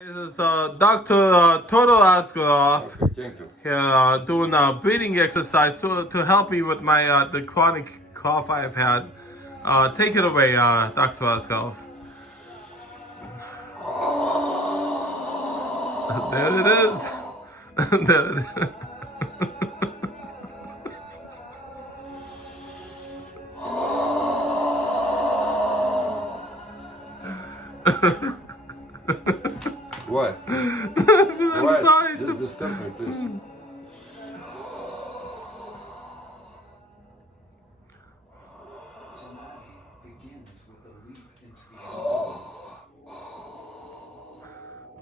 This is Dr. Toto Askarov Okay, thank you. here doing a breathing exercise to help me with my the chronic cough I've had. Take it away, Dr. Askarov. There it is. There it is. What? I'm What? sorry. Just disturb me, please.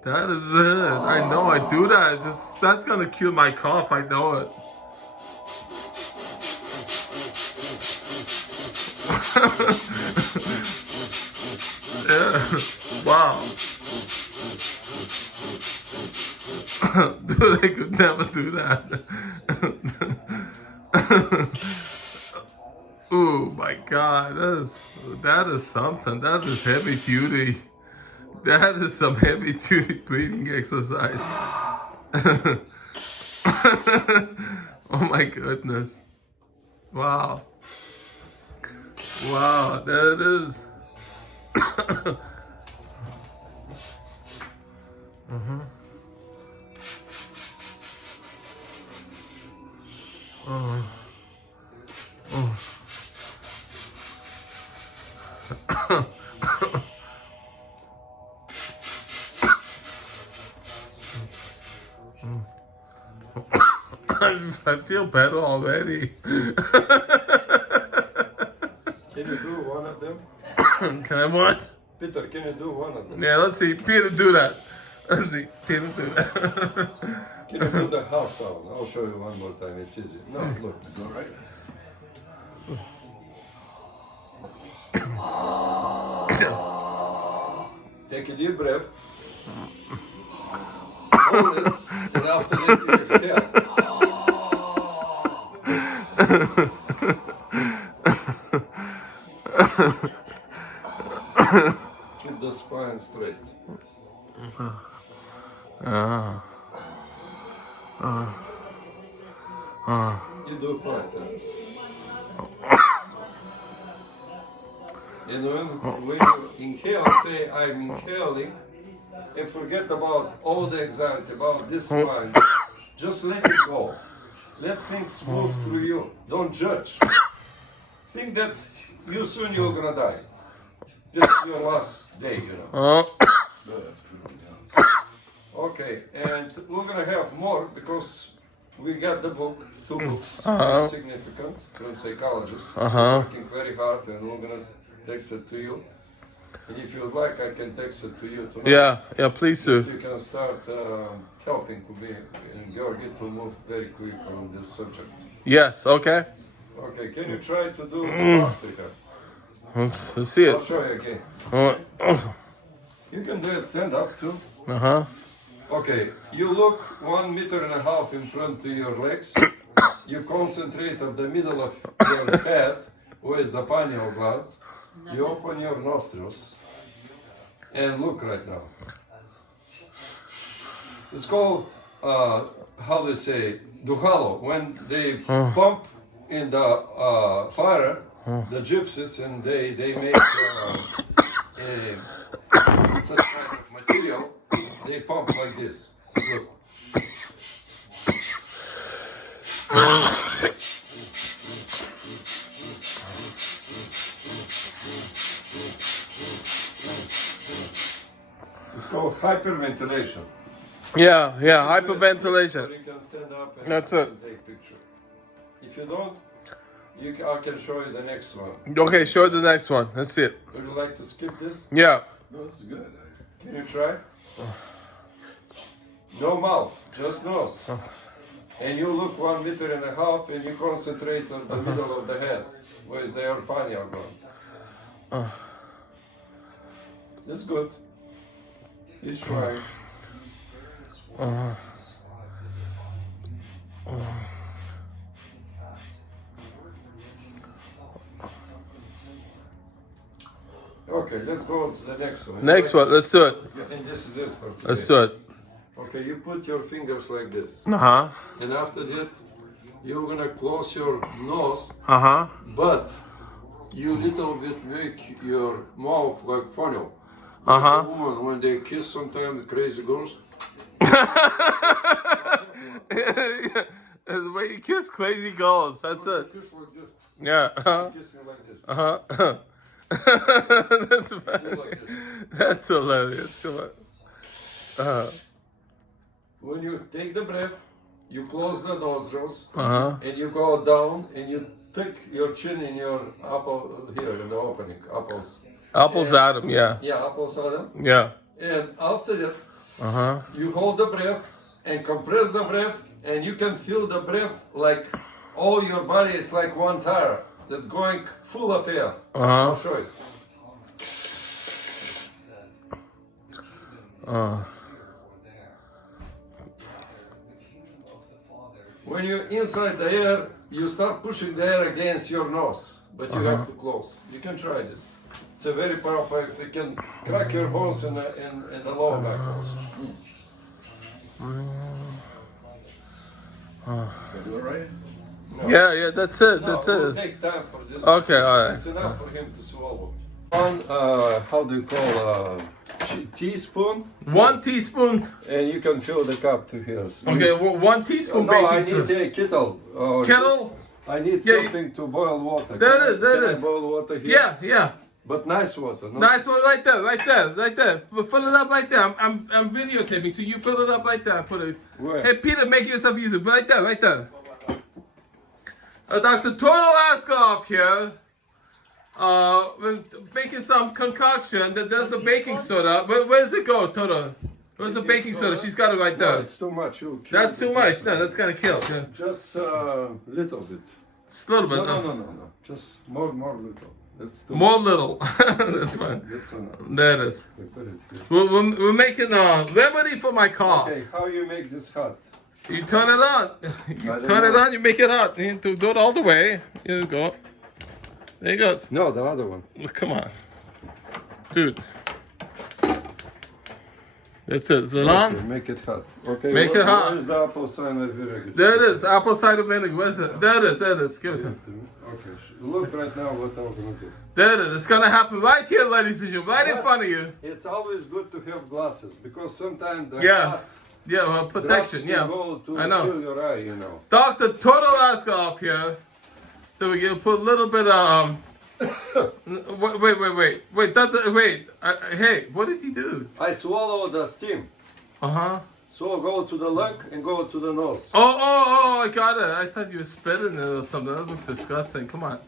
That is it. I know I do that. Just that's gonna cure my cough. I know it. Yeah. Wow. Dude, I could never do that. Oh my god, that is something. That is heavy duty. That is some heavy duty breathing exercise. Oh my goodness. Wow. Wow, there it is. I feel better already. Can you do one of them? Can I what? Peter, can you do one of them? Yeah, let's see. Peter, do that. Let's see. Peter, do that. Can you do the house sound? I'll show you one more time. It's easy. No, look. It's all right. Take a deep breath. Hold it, and after that you exhale. Keep the spine straight. You do 5 times. And when you inhale, say I'm inhaling, and forget about all the anxiety, about this spine. Just let it go. Let things move through you. Don't judge. Think that soon you're gonna die. This is your last day, you know. Okay, and we're gonna have more because we got the book, 2 books, very significant from psychologists, working very hard, and we're gonna text it to you. And if you'd like, I can text it to you tonight. Yeah, please do. You can start helping me and Georgi to move very quick on this subject. Yes, okay. Okay, can you try to do Astrika? Let's see I'll it. show you again. You can do it stand up too. Uh-huh. Okay, you look 1.5 meters in front of your legs. You concentrate on the middle of your head, with the pineal gland. You open your nostrils and look right now. It's called, how they say, duhalo. When they pump in the fire, the gypsies, and they make such kind of material, they pump like this. Look. It's called hyperventilation. Yeah, So hyperventilation. you can stand up and, That's it. and take picture. If you don't, I can show you the next one. Okay, show the next one. Let's see it. Would you like to skip this? Yeah. No, this is good. Can you try? No mouth, just nose. And you look 1.5 meters and you concentrate on the middle of the head, with the pineal gland. That's good. He's trying. Okay, let's go to the next one. Next one, let's do it. And this is it for today. Let's do it. Okay, you put your fingers like this. Uh-huh. And after that, you're gonna close your nose, Uh-huh. but you little bit make your mouth like funnel. Uh-huh. The woman, when they kiss sometimes, the crazy girls. That's the way you kiss crazy girls. That's it. Kiss like this. Yeah. Uh-huh. Kiss me like this. Uh-huh. That's funny. Like this. That's hilarious. Come on. Uh-huh. When you take the breath, you close the nostrils, Uh-huh. and you go down, and you stick your chin in your apple here in the opening, apples. Apples Adam, yeah. Yeah, apples on them. Yeah. And after that, Uh-huh. you hold the breath and compress the breath, and you can feel the breath like all your body is like one tire that's going full of air. Uh-huh. I'll show you. When you're inside the air, you start pushing the air against your nose, but you have to close. You can try this. It's a very powerful exercise. You can crack your bones in the lower back also. Do it right? Yeah, that's it. No, That's it will it. take time for this. Okay, all right. It's enough for him to swallow. One, how do you call teaspoon? 1 teaspoon. And you can fill the cup to here. So Okay, 1 teaspoon No, I baking need soda. a kettle. Kettle? I need Yeah, something to boil water. There Can it is, there it can I is. boil water here? Yeah. But nice water. No? Nice one right there. But fill it up right there. I'm videotaping, so you fill it up right there. Put it. Where? Hey Peter, make yourself use it. Right there. Dr. Toto Askoff here. Making some concoction that does the baking soda. Where does it go, Toto? Where's the baking soda? She's got it right No, there. it's too much. You kill That's the too much. person. No, that's gonna kill. Yeah. Just little bit. Just a little bit. No. Just more little. That's too More little. That's fine. That's enough. There it is. We put it good. We're making a remedy for my cough. Okay, how you make this hot? You turn it on. You I don't turn it know. on, you make it hot. You have to do it all the way. Here you go. There you go. No, the other one. Come on. Dude. That's it. Is it on? Okay, make it hot. Okay, Make it hot. Where is the apple cider vinegar? There it is. Apple cider vinegar. Where's it? There it is. Give it to me. Okay, look right now what I'm gonna do. There it is. It's going to happen right here, ladies and gentlemen. Right in front of you. It's always good to have glasses because sometimes the Yeah. hot Yeah, well, drops protection. can Yeah. go to I know. kill your eye, you know. Dr. Toto Askoff here. So we can put a little bit of wait, Doctor, wait. Hey, what did you do? I swallow the steam. Uh-huh. So go to the lung and go to the nose. Oh, I got it. I thought you were spitting it or something. That looked disgusting. Come on.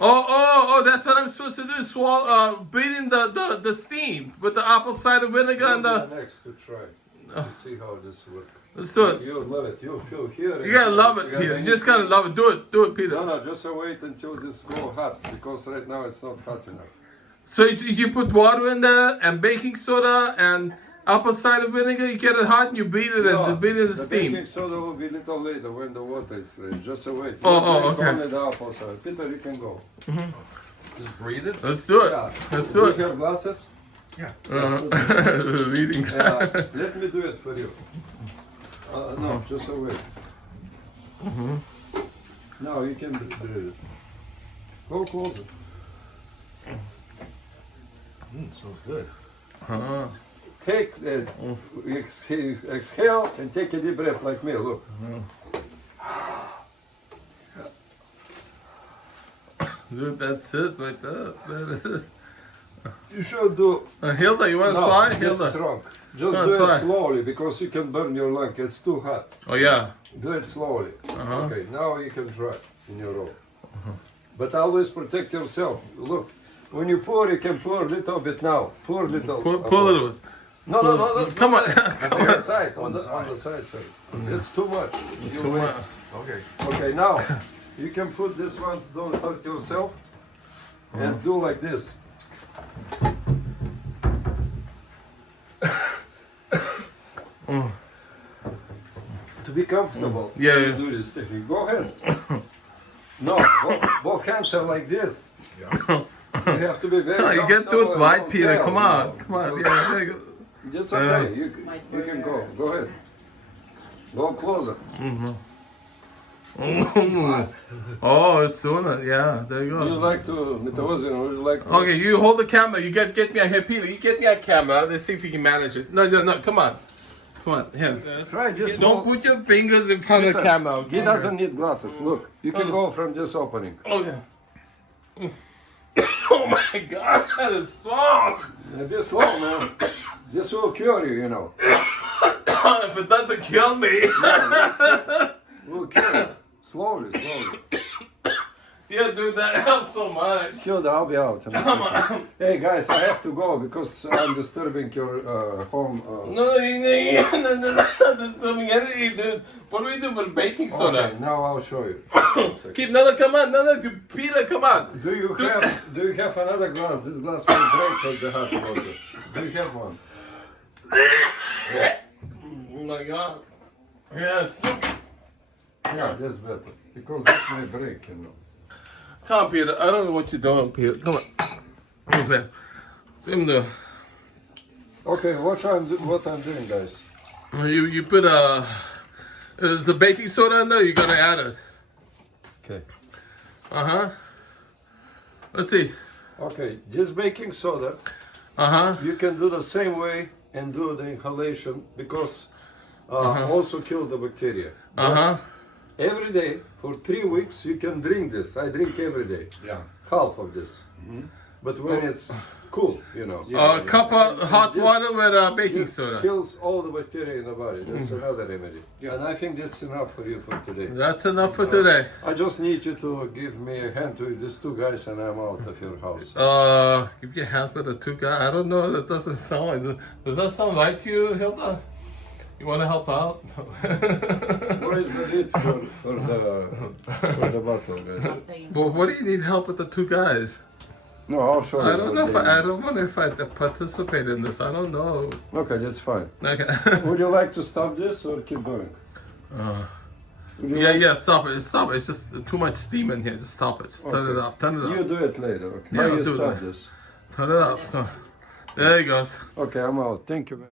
Oh, that's what I'm supposed to do. Swallow, beating the steam with the apple cider vinegar and Go to the... the next to try. To see how this works. Let's do it. You'll love it. You'll feel here. You gotta love it, Peter. You just gotta love it. Do it, Peter. No, just wait until this go hot because right now it's not hot enough. So you put water in there and baking soda and apple cider vinegar. You get it hot and you beat it and beat it in the steam. Baking soda will be a little later when the water is ready. Just wait. Oh, okay. Only the apple cider. Peter, you can go. Just breathe it. Let's do it. Yeah. Let's Do do you it. have glasses? Reading. Let me do it for you. No, just wait. No, you can breathe it. Go closer. Smells good. Take exhale and take a deep breath like me. Look. Dude, that's it right there. That is it. You should do. Hilda, you want to No, try? this is Hilda. wrong. Just No, do try. it slowly because you can burn your lung. It's too hot. Oh, yeah. Do it slowly. Uh-huh. Okay, now you can try in your roll. But always protect yourself. Look, when you pour, you can pour a little bit now. Pour a little. Pull a little bit. No. Come on. On the side, on the side, sir. It's too much. You Too waste. much. Okay. Okay, now you can put this one. Don't hurt yourself. And do like this. To be comfortable, Yeah, you yeah. do this technique. Go ahead. No, both hands are like this. Yeah. You have to be very No, you get to comfortable it and right, don't Peter. fail, Come you on. know, Come on. because Yeah, there you go. It's okay. You can go. Go ahead. Go closer. Oh, it's sooner. Yeah, there you Would you go. like to, Mitozin, would you like to? Okay, you hold the camera. You get me on here, Peter. You get me on camera. Let's see if you can manage it. No, come on. Come on, here. Try just Don't put your fingers in front of the camera. He Okay? doesn't need glasses. Look, you can go from this opening. Okay. Oh my God, that is strong. Be slow, man. This will cure you, you know. If it doesn't kill me. Will cure you. Slowly, slowly. Yeah, dude, that helps so much. Chill, I'll be out. in a Come second. on. Hey guys, I have to go because I'm disturbing your home. No, you're not disturbing anything, dude. What do we do with baking soda? Okay, now I'll show you. One second. Keep, come on, Peter, come on. Do you have another glass? This glass will break with the hot water. Do you have one? Oh my God. Yes. Yeah, that's better. Because this may break, you know. Come on, Peter. I don't know what you're doing, Peter. Come on. What's that? Okay, what I'm doing, guys. You put is the baking soda in there? You gotta add it. Okay. Uh-huh. Let's see. Okay, this baking soda, Uh-huh. you can do the same way and do the inhalation because also kill the bacteria. Uh-huh. Every day for 3 weeks you can drink this. I drink every day. Yeah. Half of this. But when it's cool, you know. A cup of hot This- water with baking This soda. kills all the bacteria in the body. That's another remedy. And I think that's enough for you for today. That's enough for today. I just need you to give me a hand with these two guys and I'm out of your house. Give your hands with the two guys. I don't know. That doesn't sound like. Does that sound right to you, Hilda? You want to help out? Where is the lid for the bottle, guys? Well, what do you need help with the two guys? No, I'll show you. I don't what know. they I don't know if I participate in this. I don't know. need. Okay, that's fine. Okay. Would you like to stop this or keep going? Would you Yeah, like- yeah. Stop it. Stop it. It's just too much steam in here. Just stop it. Just turn it Okay. off. Turn it You off. do it later, okay? Yeah, How I'll you do stop that. this? Turn it off. There he goes. Okay, I'm out. Thank you.